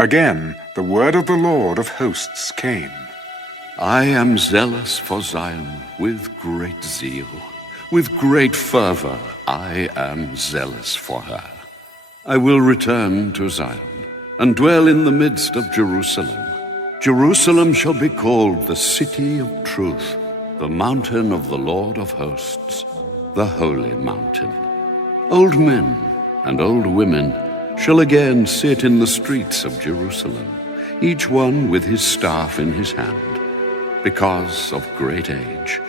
Again, the word of the Lord of hosts came. I am zealous for Zion with great zeal. With great fervor I am zealous for her. I will return to Zion and dwell in the midst of Jerusalem. Jerusalem shall be called the city of truth, the mountain of the Lord of hosts, the holy mountain. Old men and old women shall again sit in the streets of Jerusalem, each one with his staff in his hand. Because of great age,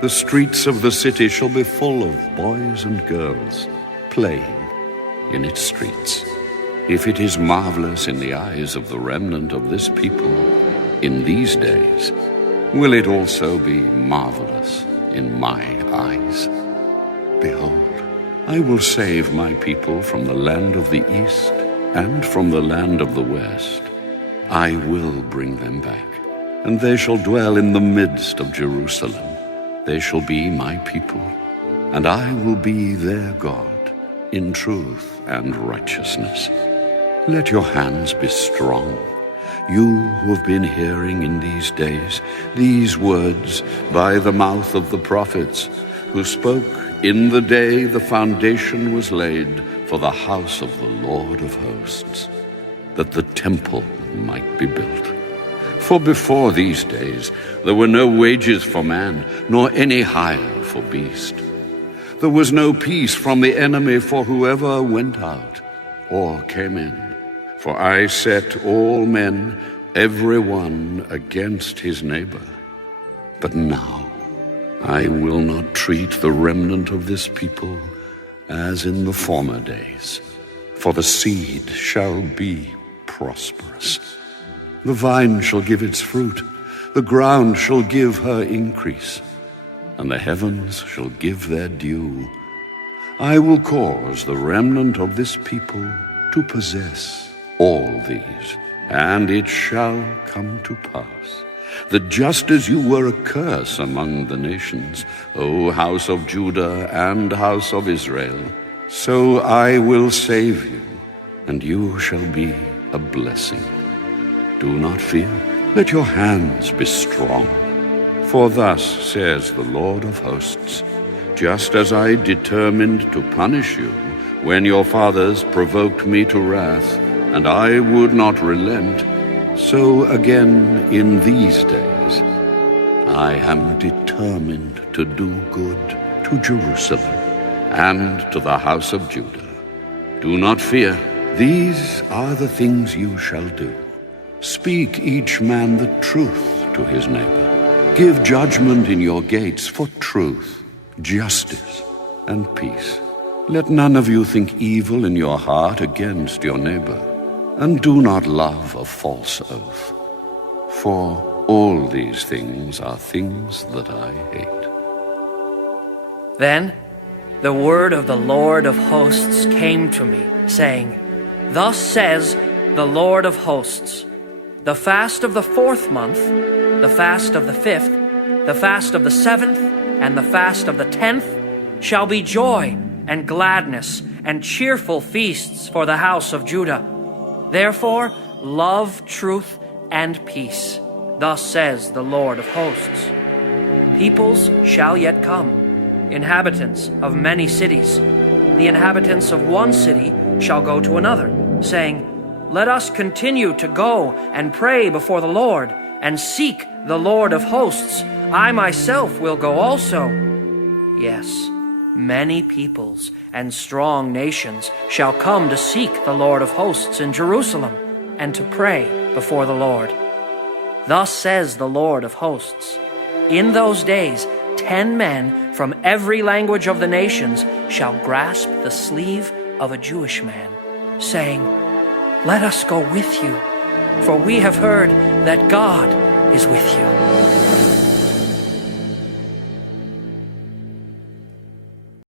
the streets of the city shall be full of boys and girls playing in its streets. If it is marvelous in the eyes of the remnant of this people in these days, will it also be marvelous in my eyes? Behold, I will save my people from the land of the east and from the land of the west. I will bring them back, and they shall dwell in the midst of Jerusalem. They shall be my people, and I will be their God in truth and righteousness. Let your hands be strong, you who have been hearing in these days these words by the mouth of the prophets, who spoke in the day the foundation was laid for the house of the Lord of hosts, that the temple might be built. For before these days there were no wages for man, nor any hire for beast. There was no peace from the enemy for whoever went out or came in. For I set all men, every one against his neighbor. But now I will not treat the remnant of this people as in the former days, for the seed shall be prosperous. The vine shall give its fruit, the ground shall give her increase, and the heavens shall give their due. I will cause the remnant of this people to possess all these, and it shall come to pass that just as you were a curse among the nations, O house of Judah and house of Israel, so I will save you, and you shall be a blessing. Do not fear, let your hands be strong. For thus says the Lord of hosts, just as I determined to punish you when your fathers provoked me to wrath, and I would not relent, so again in these days I am determined to do good to Jerusalem and to the house of Judah. Do not fear, these are the things you shall do. Speak each man the truth to his neighbor. Give judgment in your gates for truth, justice, and peace. Let none of you think evil in your heart against your neighbor, and do not love a false oath. For all these things are things that I hate. Then the word of the Lord of hosts came to me, saying, Thus says the Lord of hosts, the fast of the 4th month, the fast of the 5th, the fast of the 7th, and the fast of the 10th shall be joy and gladness and cheerful feasts for the house of Judah. Therefore, love truth and peace. Thus says the Lord of hosts. Peoples shall yet come, inhabitants of many cities. The inhabitants of one city shall go to another, saying, Let us continue to go and pray before the Lord, and seek the Lord of hosts. I myself will go also. Yes, many peoples and strong nations shall come to seek the Lord of hosts in Jerusalem, and to pray before the Lord. Thus says the Lord of hosts, In those days 10 men from every language of the nations shall grasp the sleeve of a Jewish man, saying, Let us go with you, for we have heard that God is with you.